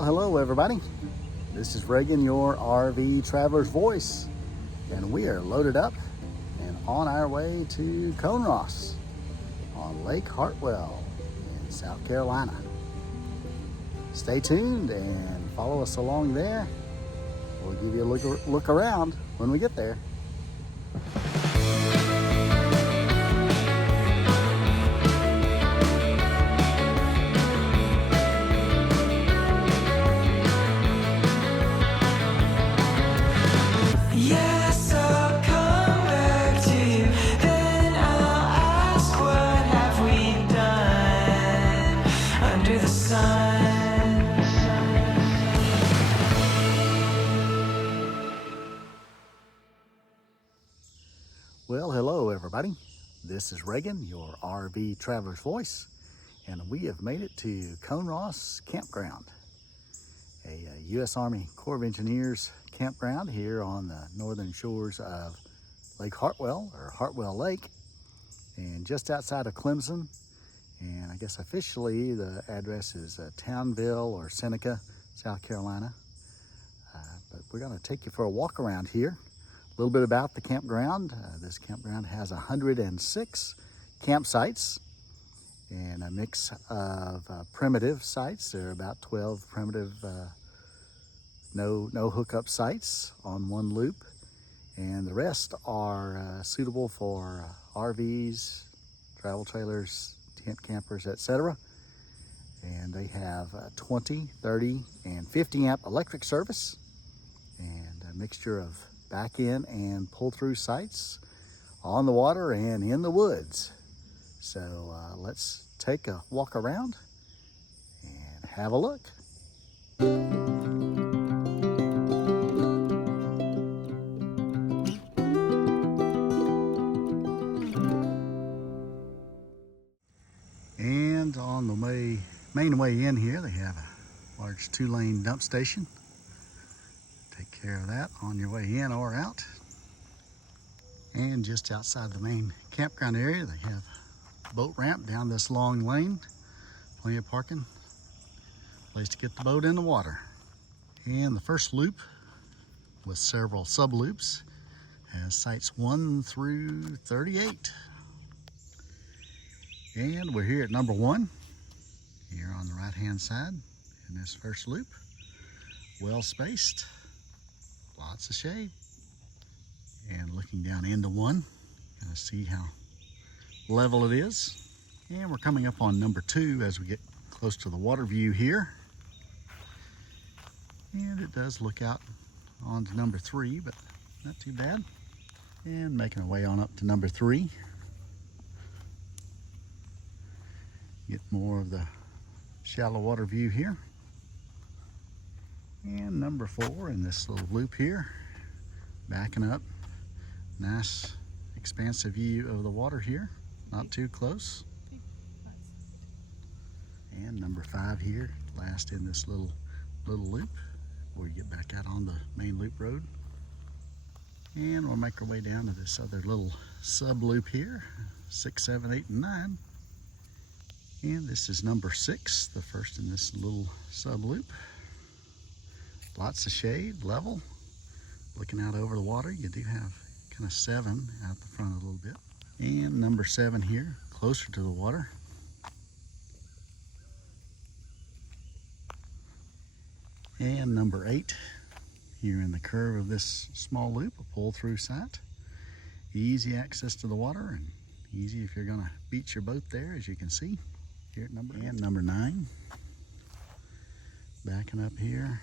Well, hello everybody. This is Reagan, your RV traveler's voice, and we are loaded up and on our way to Coneross on Lake Hartwell in South Carolina. Stay tuned and follow us along there. We'll give you a look around when we get there. Yes, I'll come back to you. Then I'll ask, what have we done under the sun? Well, hello everybody. This is Reagan, your RV traveler's voice, and we have made it to Coneross Campground, a U.S. Army Corps of Engineers campground here on the northern shores of Lake Hartwell, or Hartwell Lake, and just outside of Clemson. And I guess officially the address is Townville or Seneca, South Carolina. But we're going to take you for a walk around here. A little bit about the campground. This campground has 106 campsites and a mix of primitive sites. There are about 12 primitive no hookup sites on one loop, and the rest are suitable for RVs, travel trailers, tent campers, etc. And they have 20, 30, and 50 amp electric service and a mixture of back-in and pull-through sites on the water and in the woods. So let's take a walk around and have a look. And on the main way in here, they have a large 2-lane dump station. Take care of that on your way in or out. And just outside the main campground area, they have a boat ramp down this long lane. Plenty of parking, place to get the boat in the water. And the first loop, with several sub loops, has sites 1 through 38. And we're here at number 1, here on the right hand side in this first loop. Well spaced, lots of shade. And looking down into 1, kind of see how level it is. And we're coming up on number 2 as we get close to the water view here. And it does look out onto number 3, but not too bad. And making our way on up to number 3. Get more of the shallow water view here. And number 4 in this little loop here. Backing up. Nice expansive view of the water here. Not too close. And number 5 here. Last in this little loop before you get back out on the main loop road. And we'll make our way down to this other little sub loop here. 6, 7, 8, and 9. And this is number 6, the first in this little sub loop. Lots of shade, level. Looking out over the water, you do have kind of 7 out the front a little bit. And number 7 here, closer to the water. And number 8 here in the curve of this small loop, a pull-through site. Easy access to the water and easy if you're going to beach your boat there, as you can see here at number 9. Backing up here,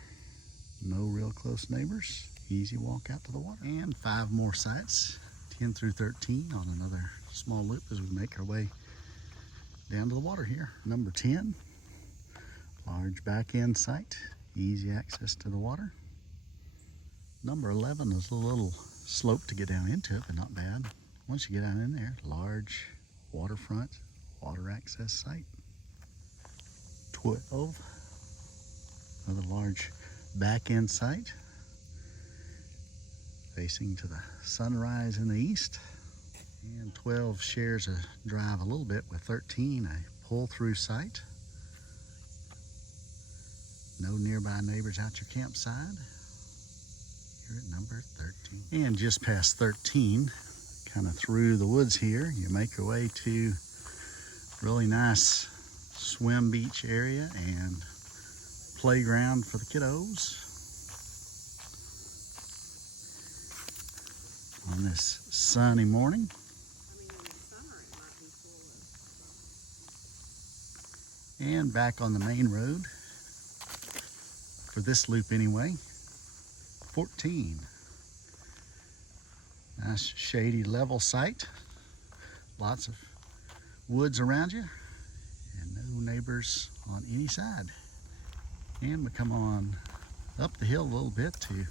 no real close neighbors, easy walk out to the water. And 5 more sites, 10 through 13 on another small loop as we make our way down to the water here. Number 10, large back end site, easy access to the water. Number 11 is a little slope to get down into it, but not bad. Once you get down in there, large waterfront, water access site. 12, another large back end site, facing to the sunrise in the east. And 12 shares a drive a little bit with 13, a pull-through site. No nearby neighbors at your campsite. Here at number 13. And just past 13, kind of through the woods here, you make your way to really nice swim beach area and playground for the kiddos. On this sunny morning. And back on the main road, for this loop anyway, 14. Nice shady level site, lots of woods around you, and no neighbors on any side. And we come on up the hill a little bit to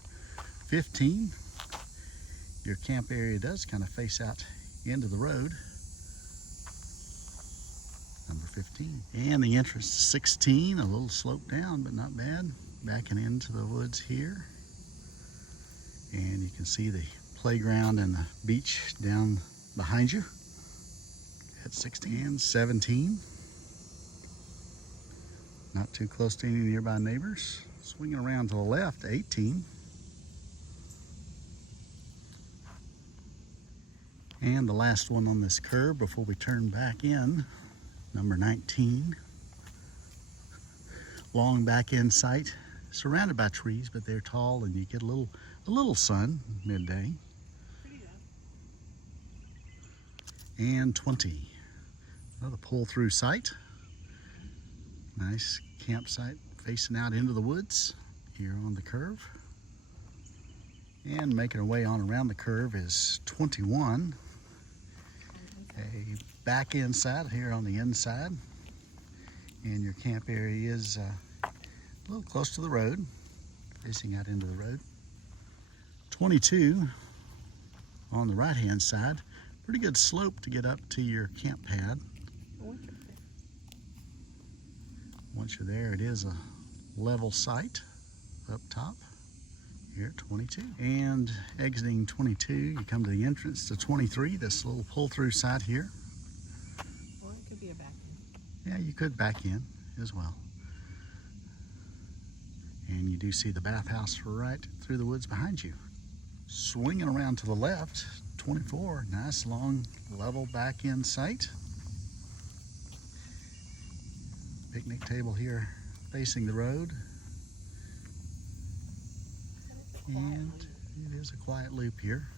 15. Your camp area does kind of face out into the road. Number 15. And the entrance to 16, a little slope down, but not bad. Backing into the woods here. And you can see the playground and the beach down behind you at 16 and 17. Not too close to any nearby neighbors. Swinging around to the left, 18. And the last one on this curve before we turn back in, number 19. Long back end site, surrounded by trees, but they're tall and you get a little sun midday. And 20. Another pull-through site. Nice campsite facing out into the woods here on the curve. And making our way on around the curve is 21. A back end side here on the inside. And your camp area is a little close to the road, facing out into the road. 22 on the right hand side. Pretty good slope to get up to your camp pad. Once you're there, it is a level site up top here at 22. And exiting 22, you come to the entrance to 23, this little pull-through site here. Or it could be a back in. Yeah, you could back in as well. And you do see the bathhouse right through the woods behind you. Swinging around to the left, 24, nice long level back end site. Picnic table here facing the road. And it is a quiet loop here.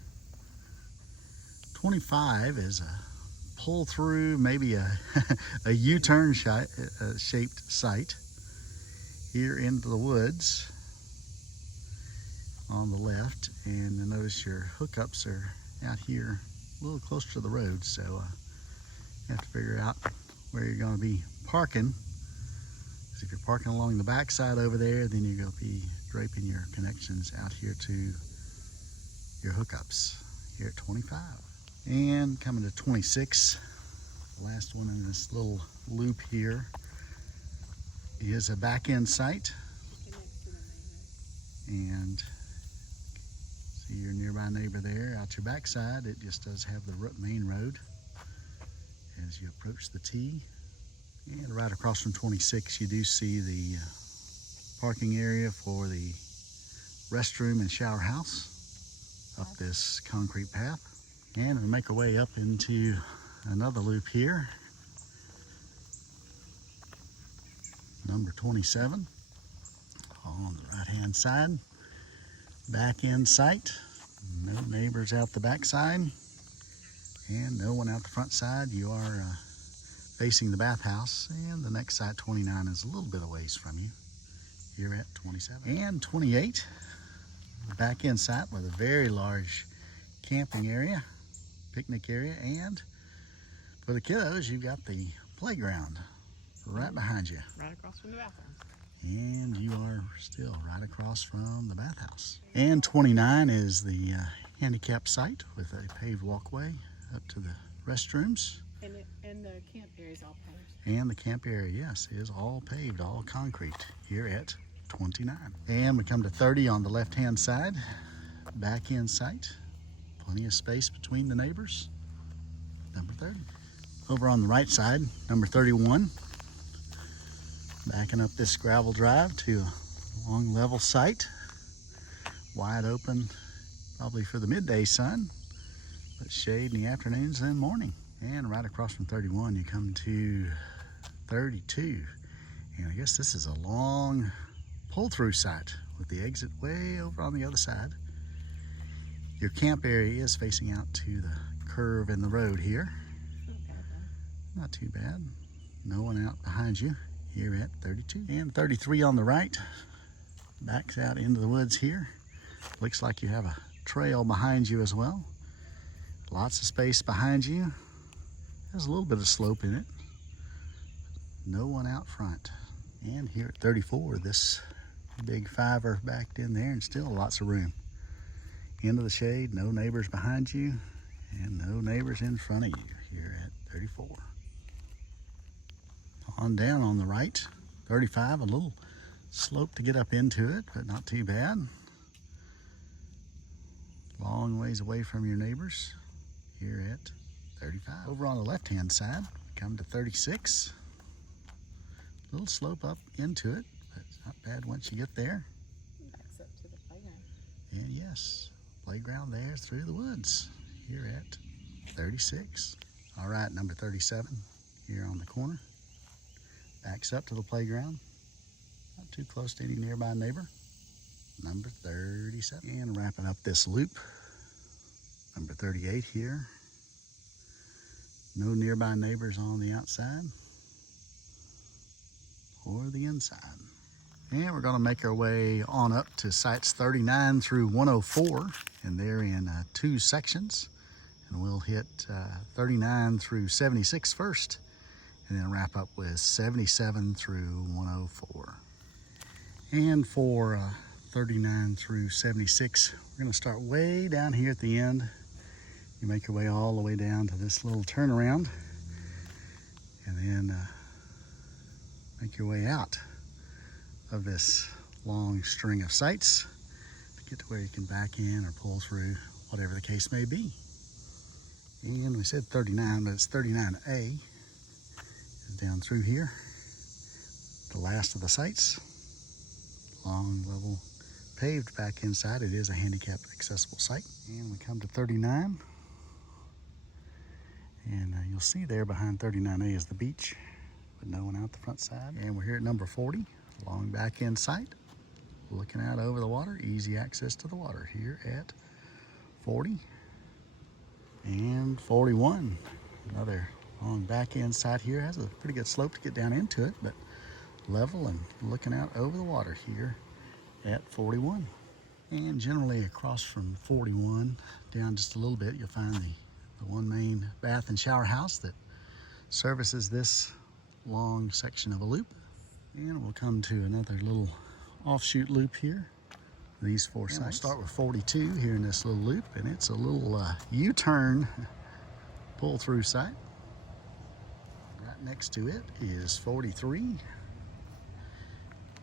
25 is a pull through, maybe a U-turn shaped site here into the woods on the left. And you'll notice your hookups are out here a little closer to the road, so you have to figure out where you're going to be parking. Because if you're parking along the backside over there, then you're going to be draping your connections out here to your hookups here at 25. And coming to 26, the last one in this little loop here is a back end site. And see your nearby neighbor there out your backside. It just does have the main road as you approach the T. And right across from 26, you do see the parking area for the restroom and shower house up this concrete path. And we'll make our way up into another loop here. Number 27 on the right hand side. Back end site. No neighbors out the back side. And no one out the front side. You are facing the bathhouse. And the next site, 29, is a little bit of ways from you. Here at 27. And 28, back end site with a very large camping area, picnic area, and for the kiddos, you've got the playground right behind you. Right across from the bathroom. And you are still right across from the bathhouse. And 29 is the handicap site with a paved walkway up to the restrooms. And the camp area is all paved. And the camp area, yes, is all paved, all concrete here at 29. And we come to 30 on the left-hand side, back end site. Plenty of space between the neighbors. Number 30. Over on the right side, number 31. Backing up this gravel drive to a long level site, wide open probably for the midday sun, but shade in the afternoons and morning. And right across from 31 you come to 32, and I guess this is a long pull-through site with the exit way over on the other side. Your camp area is facing out to the curve in the road here. Not too bad. No one out behind you here at 32. And 33 on the right backs out into the woods here. Looks like you have a trail behind you as well. Lots of space behind you. There's a little bit of slope in it. No one out front. And here at 34, this big fiver backed in there and still lots of room. Into the shade, no neighbors behind you and no neighbors in front of you here at 34. On down on the right, 35, a little slope to get up into it, but not too bad. Long ways away from your neighbors here at 35. Over on the left-hand side, come to 36. A little slope up into it, but it's not bad once you get there. Backs up to the playground. And yes, playground there through the woods here at 36. All right, number 37 here on the corner. Backs up to the playground. Not too close to any nearby neighbor. Number 37. And wrapping up this loop, number 38 here. No nearby neighbors on the outside or the inside. And we're gonna make our way on up to sites 39 through 104, and they're in two sections. And we'll hit 39 through 76 first, and then wrap up with 77 through 104. And for 39 through 76, we're gonna start way down here at the end. You make your way all the way down to this little turnaround, and then make your way out of this long string of sites to get to where you can back in or pull through, whatever the case may be. And we said 39, but it's 39A. Down through here, the last of the sites. Long, level, paved back inside. It is a handicap accessible site. And we come to 39. And you'll see there behind 39A is the beach, but no one out the front side. And we're here at number 40, long back end site. Looking out over the water, easy access to the water here at 40. And 41, another long back end side here. Has a pretty good slope to get down into it, but level and looking out over the water here at 41. And generally across from 41 down just a little bit, you'll find the one main bath and shower house that services this long section of a loop. And we'll come to another little offshoot loop here. These four sites. We'll start with 42 here in this little loop, and it's a little U-turn pull-through site. Right next to it is 43,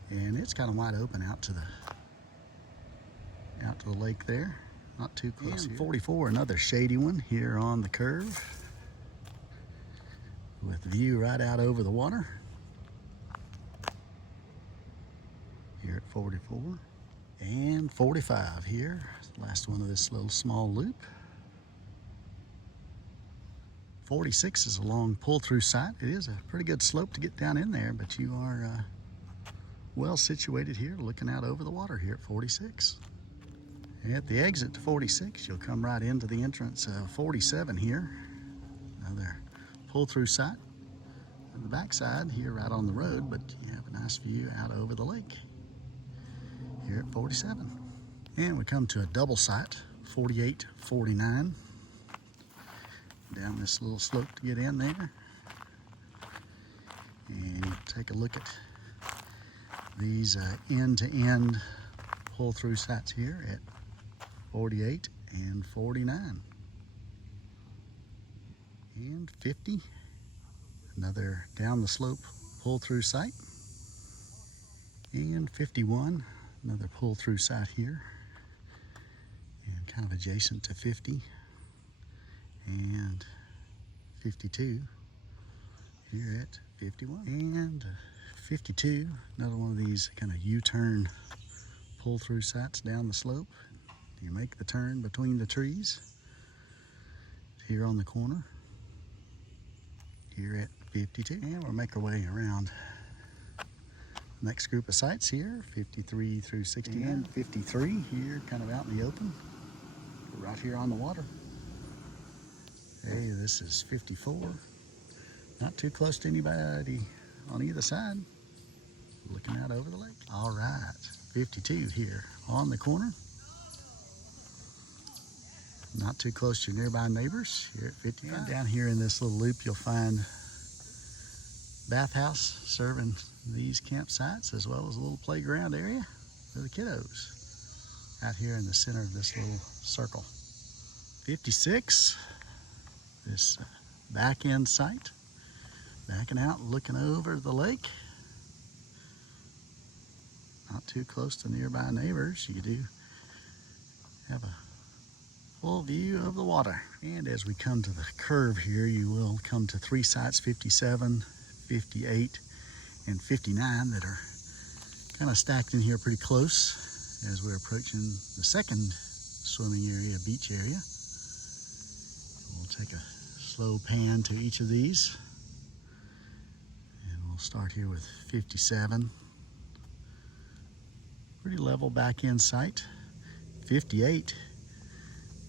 and it's kind of wide open out to the lake there. Not too close. And 44, another shady one here on the curve with view right out over the water here at 44. And 45 here, last one of this little small loop. 46 is a long pull-through site. It is a pretty good slope to get down in there, but you are well situated here, looking out over the water here at 46. At the exit to 46, you'll come right into the entrance of 47 here. Another pull-through site. On the backside here, right on the road, but you have a nice view out over the lake here at 47. And we come to a double site, 48, 49. Down this little slope to get in there. And you take a look at these end-to-end pull-through sites here at 48 and 49. And 50, another down the slope pull-through site. And 51, another pull-through site here, and kind of adjacent to 50, and 52 here at 51, and 52, another one of these kind of U-turn pull-through sites down the slope. You make the turn between the trees here on the corner here at 52. And we'll make our way around the next group of sites here, 53 through 60. And 53 here, kind of out in the open, right here on the water. Hey, this is 54. Not too close to anybody on either side. Looking out over the lake. All right, 52 here on the corner. Not too close to your nearby neighbors here at 55. And down here in this little loop, you'll find bathhouse serving these campsites, as well as a little playground area for the kiddos out here in the center of this little circle. 56, this back end site, backing out, looking over the lake. Not too close to nearby neighbors. You do have a full view of the water. And as we come to the curve here, you will come to 3 sites, 57, 58, and 59, that are kind of stacked in here pretty close as we're approaching the second swimming area, beach area. We'll take a slow pan to each of these. And we'll start here with 57. Pretty level back end site. 58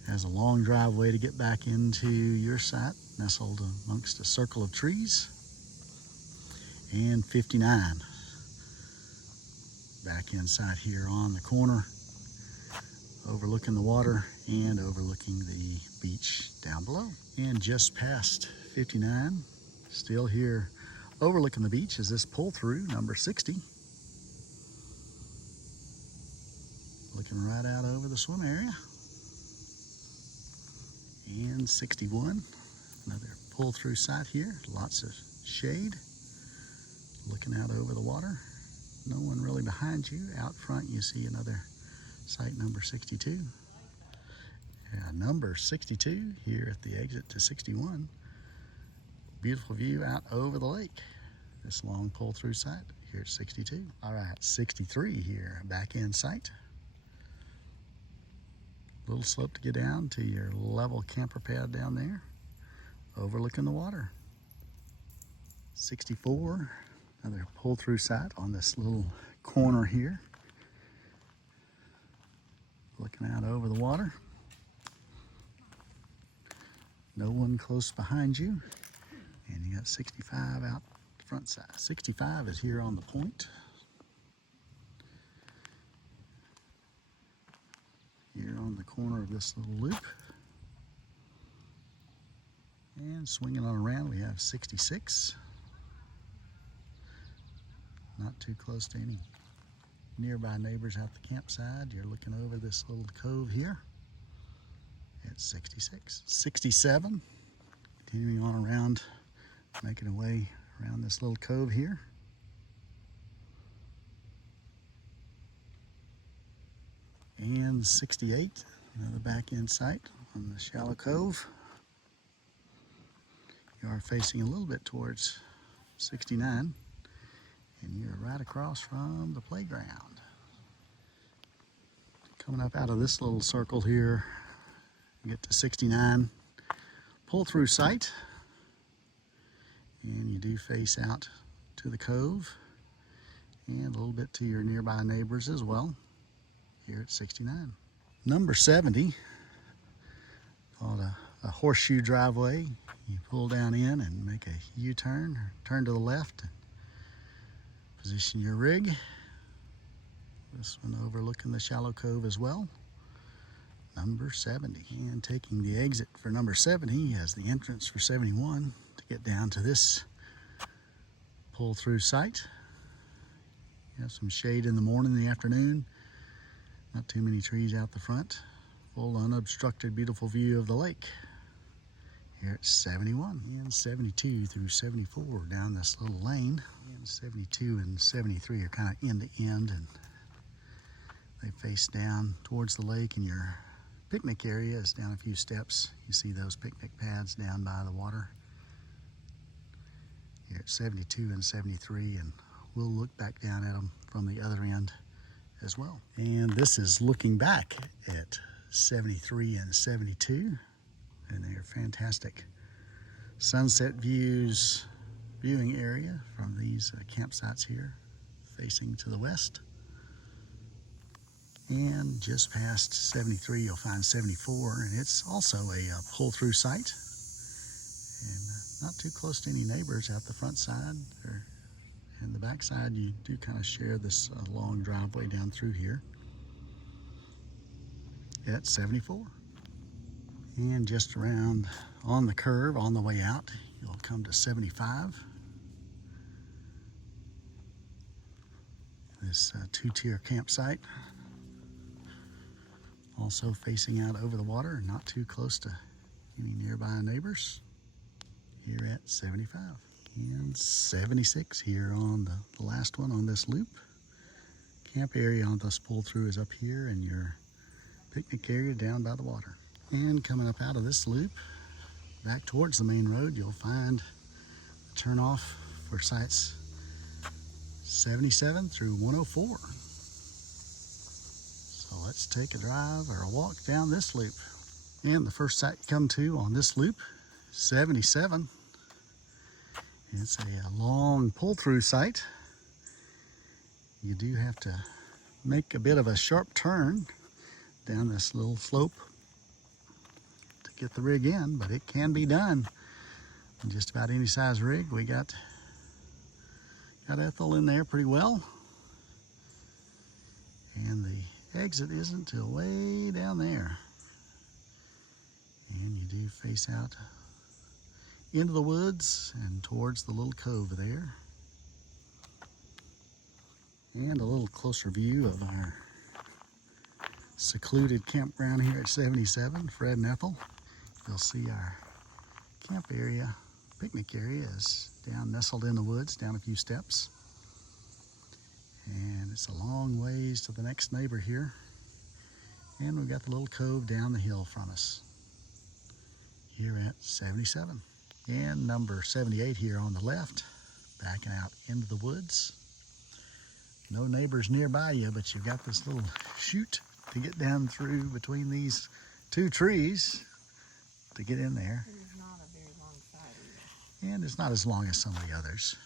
has a long driveway to get back into your site, nestled amongst a circle of trees. And 59, back end site here on the corner, overlooking the water and overlooking the beach down below. And just past 59, still here overlooking the beach, is this pull through, number 60. Looking right out over the swim area. And 61, another pull through site here, lots of shade. Looking out over the water, no one really behind you. Out front you see another site, number 62. Yeah, number 62 here at the exit to 61. Beautiful view out over the lake. This long pull through site here at 62. All right, 63 here, back end site. Little slope to get down to your level camper pad down there, overlooking the water. 64, another pull through site on this little corner here, looking out over the water. No one close behind you. And you got 65 out the front side. 65 is here on the point. Here on the corner of this little loop. And swinging on around, we have 66. Not too close to any nearby neighbors out the campsite. You're looking over this little cove here at 66. 67, continuing on around, making our way around this little cove here. And 68, another back end site on the shallow cove. You are facing a little bit towards 69, and you're right across from the playground. Coming up out of this little circle here, you get to 69, pull through site, and you do face out to the cove and a little bit to your nearby neighbors as well here at 69. Number 70, called a horseshoe driveway. You pull down in and make a U-turn, or turn to the left, and position your rig. This one overlooking the shallow cove as well. Number 70. And taking the exit for number 70 as the entrance for 71 to get down to this pull through site. You have some shade in the morning and the afternoon. Not too many trees out the front. Full unobstructed beautiful view of the lake here at 71. And 72 through 74 down this little lane. And 72 and 73 are kind of end to end, and they face down towards the lake, and your picnic area is down a few steps. You see those picnic pads down by the water. Here at 72 and 73, and we'll look back down at them from the other end as well. And this is looking back at 73 and 72, and they're fantastic sunset views, viewing area from these campsites here facing to the west. And just past 73 you'll find 74, and it's also a pull-through site, and not too close to any neighbors out the front side, or in the back side you do kind of share this long driveway down through here at 74. And just around on the curve on the way out you'll come to 75. This two-tier campsite, also facing out over the water, not too close to any nearby neighbors, here at 75. And 76 here on the last one on this loop. Camp area on this pull-through is up here, and your picnic area down by the water. And coming up out of this loop, back towards the main road, you'll find a turnoff for sites 77 through 104. So let's take a drive or a walk down this loop. And the first site you come to on this loop, 77. It's a long pull-through site. You do have to make a bit of a sharp turn down this little slope to get the rig in, but it can be done. And just about any size rig. We got Ethel in there pretty well. And the exit isn't till way down there. And you do face out into the woods and towards the little cove there. And a little closer view of our secluded campground here at 77, Fred and Ethel. You'll see our camp area, picnic area is down nestled in the woods, down a few steps. And it's a long ways to the next neighbor here. And we've got the little cove down the hill from us here at 77. And number 78 here on the left, backing out into the woods. No neighbors nearby you, but you've got this little chute to get down through between these two trees to get in there. It is not a very long side either. And it's not as long as some of the others.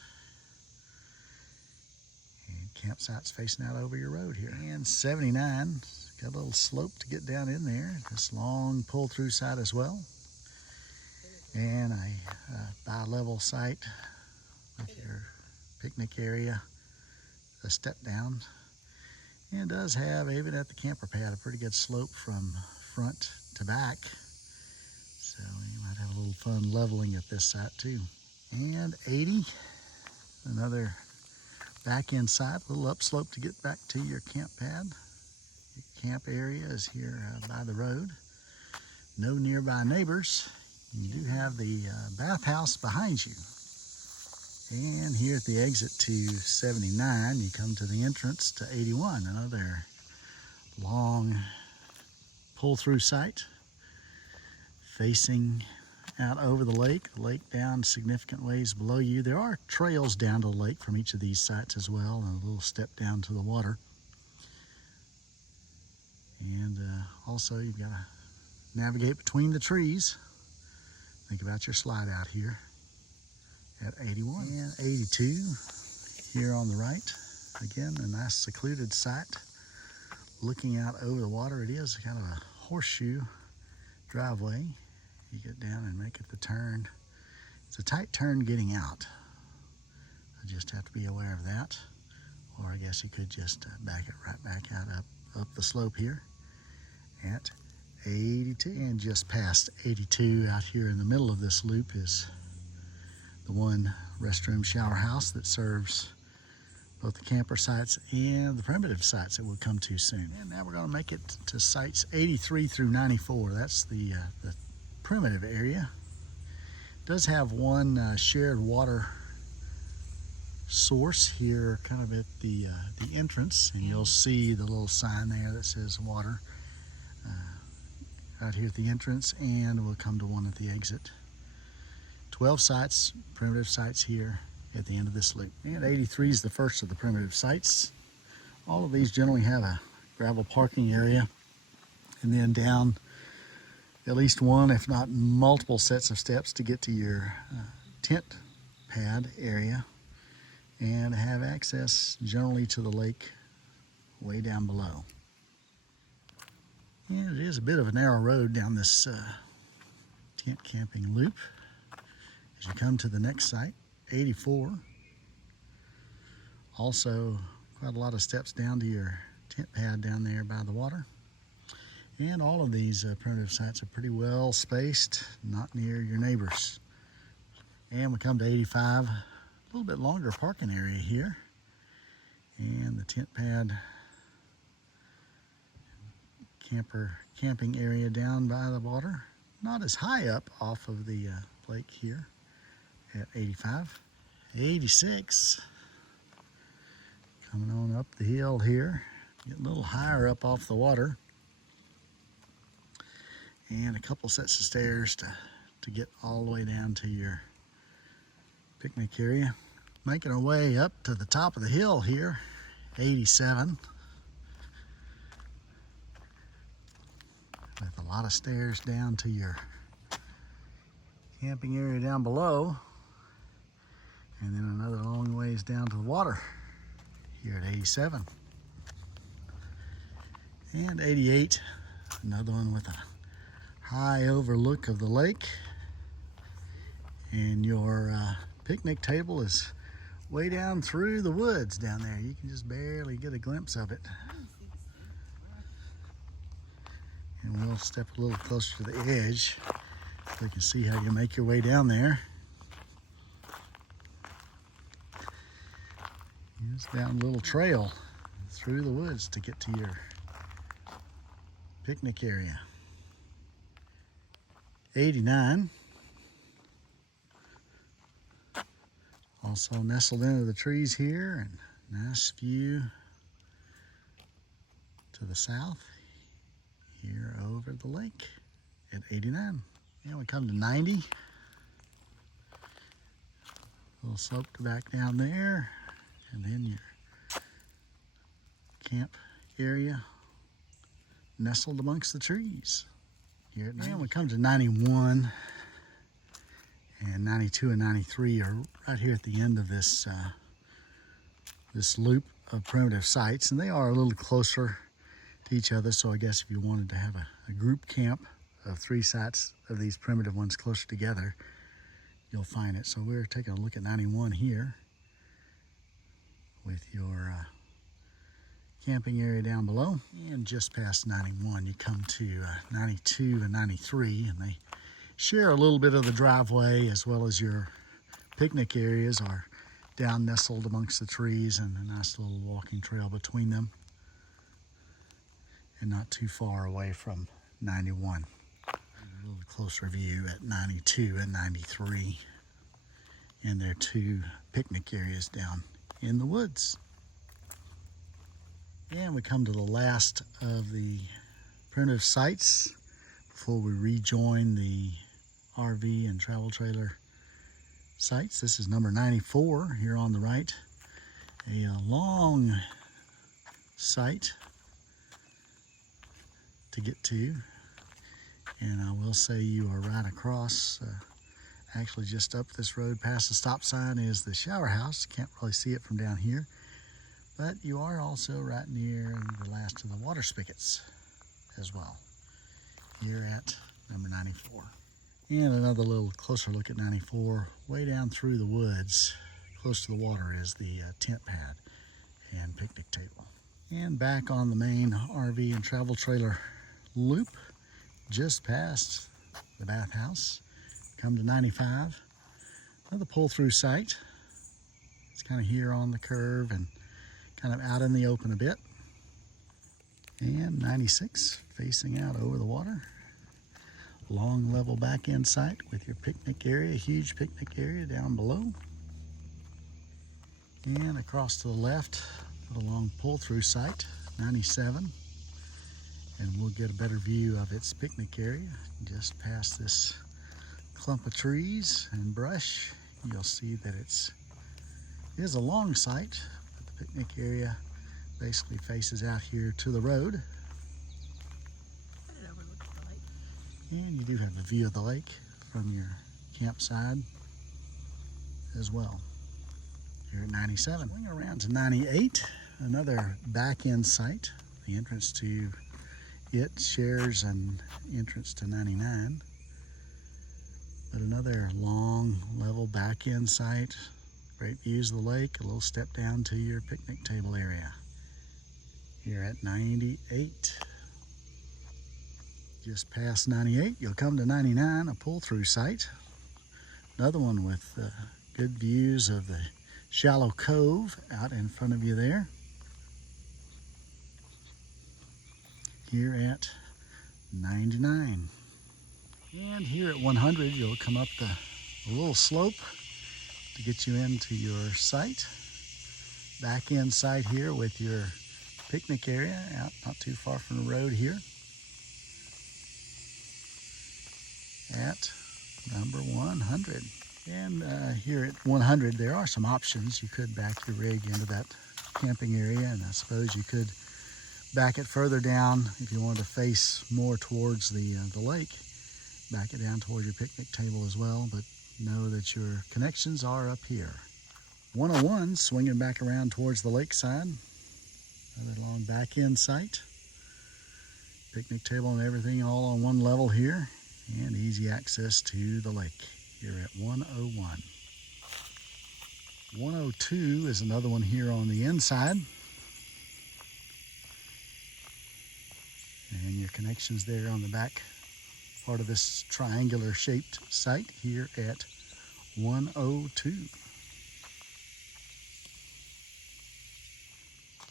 And campsite's facing out over your road here. And 79, got a little slope to get down in there. This long pull-through site as well. And a bi-level site with your picnic area, a step down. And it does have, even at the camper pad, a pretty good slope from front to back. So you might have a little fun leveling at this site too. And 80, another back end site, a little upslope to get back to your camp pad. Your camp area is here by the road. No nearby neighbors. You do have the bathhouse behind you. And here at the exit to 79, you come to the entrance to 81, another long pull-through site facing out over the lake down significant ways below you. There are trails down to the lake from each of these sites as well, and a little step down to the water. And also you've got to navigate between the trees. Think about your slide out here at 81. And 82 here on the right. Again, a nice secluded site looking out over the water. It is kind of a horseshoe driveway. You get down and make it the turn. It's a tight turn getting out. You just have to be aware of that. Or I guess you could just back it right back out up the slope here at 82. And just past 82 out here in the middle of this loop is the one restroom shower house that serves both the camper sites and the primitive sites that we'll come to soon. And now we're going to make it to sites 83 through 94. That's the primitive area. It does have one shared water source here kind of at the entrance, and you'll see the little sign there that says water out here at the entrance, and we'll come to one at the exit. 12 sites, primitive sites here at the end of this loop. And 83 is the first of the primitive sites. All of these generally have a gravel parking area, and then down at least one, if not multiple sets of steps to get to your tent pad area and have access generally to the lake way down below. And it is a bit of a narrow road down this tent camping loop. As you come to the next site, 84, also quite a lot of steps down to your tent pad down there by the water. And all of these primitive sites are pretty well spaced, not near your neighbors. And we come to 85, a little bit longer parking area here. And the tent pad camping area down by the water. Not as high up off of the lake here at 85. 86, coming on up the hill here. Get a little higher up off the water. And a couple sets of stairs to get all the way down to your picnic area. Making our way up to the top of the hill here, 87. With a lot of stairs down to your camping area down below. And then another long ways down to the water here at 87. And 88, another one with a high overlook of the lake, and your picnic table is way down through the woods down there. You can just barely get a glimpse of it. And we'll step a little closer to the edge so you can see how you make your way down there. Just down a little trail through the woods to get to your picnic area. 89, also nestled into the trees here, and nice view to the south here over the lake at 89. And we come to 90, a little slope back down there, and then your camp area nestled amongst the trees. Here at 90. And we come to 91, and 92 and 93 are right here at the end of this this loop of primitive sites, and they are a little closer to each other. So I guess if you wanted to have a group camp of 3 sites of these primitive ones closer together, you'll find it. So we're taking a look at 91 here with your camping area down below. And just past 91 you come to 92 and 93, and they share a little bit of the driveway, as well as your picnic areas are down nestled amongst the trees, and a nice little walking trail between them, and not too far away from 91. A little closer view at 92 and 93, and their 2 picnic areas down in the woods. And we come to the last of the primitive sites before we rejoin the RV and travel trailer sites. This is number 94 here on the right. A long site to get to. And I will say you are right across, actually just up this road past the stop sign is the shower house. Can't really see it from down here. But you are also right near the last of the water spigots as well, here at number 94. And another little closer look at 94, way down through the woods, close to the water, is the tent pad and picnic table. And back on the main RV and travel trailer loop, just past the bathhouse, come to 95, another pull-through site. It's kind of here on the curve and kind of out in the open a bit. And 96, facing out over the water. Long level back end site with your picnic area, huge picnic area down below. And across to the left, a long pull-through site, 97. And we'll get a better view of its picnic area just past this clump of trees and brush. You'll see that it's It is a long site, but the picnic area basically faces out here to the road. It overlooks the lake. And you do have a view of the lake from your campsite as well. Here at 97. Swing around to 98, another back end site. The entrance to it shares an entrance to 99. But another long level back end site. Great views of the lake, a little step down to your picnic table area. Here at 98. Just past 98, you'll come to 99, a pull-through site. Another one with good views of the shallow cove out in front of you there. Here at 99. And here at 100, you'll come up the little slope to get you into your site. Back end site here with your picnic area out not too far from the road here. At number 100. And here at 100, there are some options. You could back your rig into that camping area, and I suppose you could back it further down if you wanted to face more towards the lake. Back it down towards your picnic table as well, but know that your connections are up here. 101, swinging back around towards the lakeside. Another long back end site. Picnic table and everything all on one level here, and easy access to the lake here at 101. 102 is another one here on the inside. And your connections there on the back part of this triangular shaped site here at 102.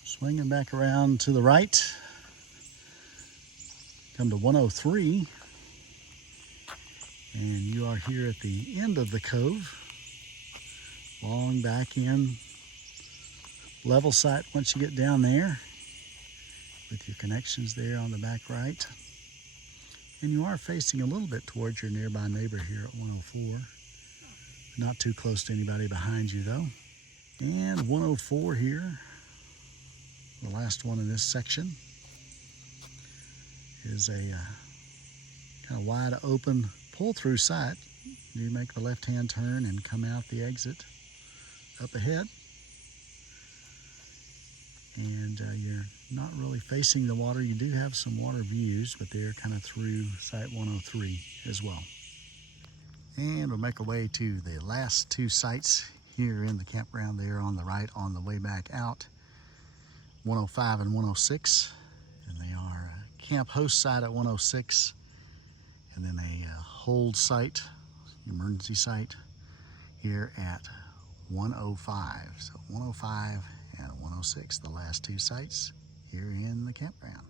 Swinging back around to the right, come to 103, and you are here at the end of the cove. Long back in level site once you get down there, with your connections there on the back right. And you are facing a little bit towards your nearby neighbor here at 104. Not too close to anybody behind you though. And 104 here, the last one in this section, is a kind of wide open pull-through site. You make the left-hand turn and come out the exit up ahead. And you're not really facing the water. You do have some water views, but they're kind of through site 103 as well. And we'll make our way to the last two sites here in the campground there on the right on the way back out. 105 and 106. And they are a camp host site at 106, and then a hold site, emergency site here at 105. So 105 and 106, the last two sites here in the campground.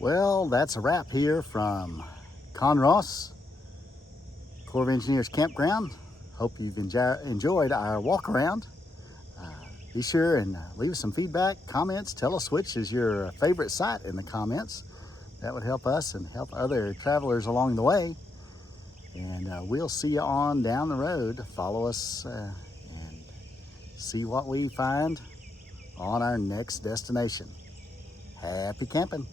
Well, that's a wrap here from Coneross Corps of Engineers Campground. Hope you've enjoyed our walk around. Be sure and leave us some feedback, comments. Tell us which is your favorite site in the comments. That would help us and help other travelers along the way. And we'll see you on down the road. Follow us and see what we find on our next destination. Happy camping.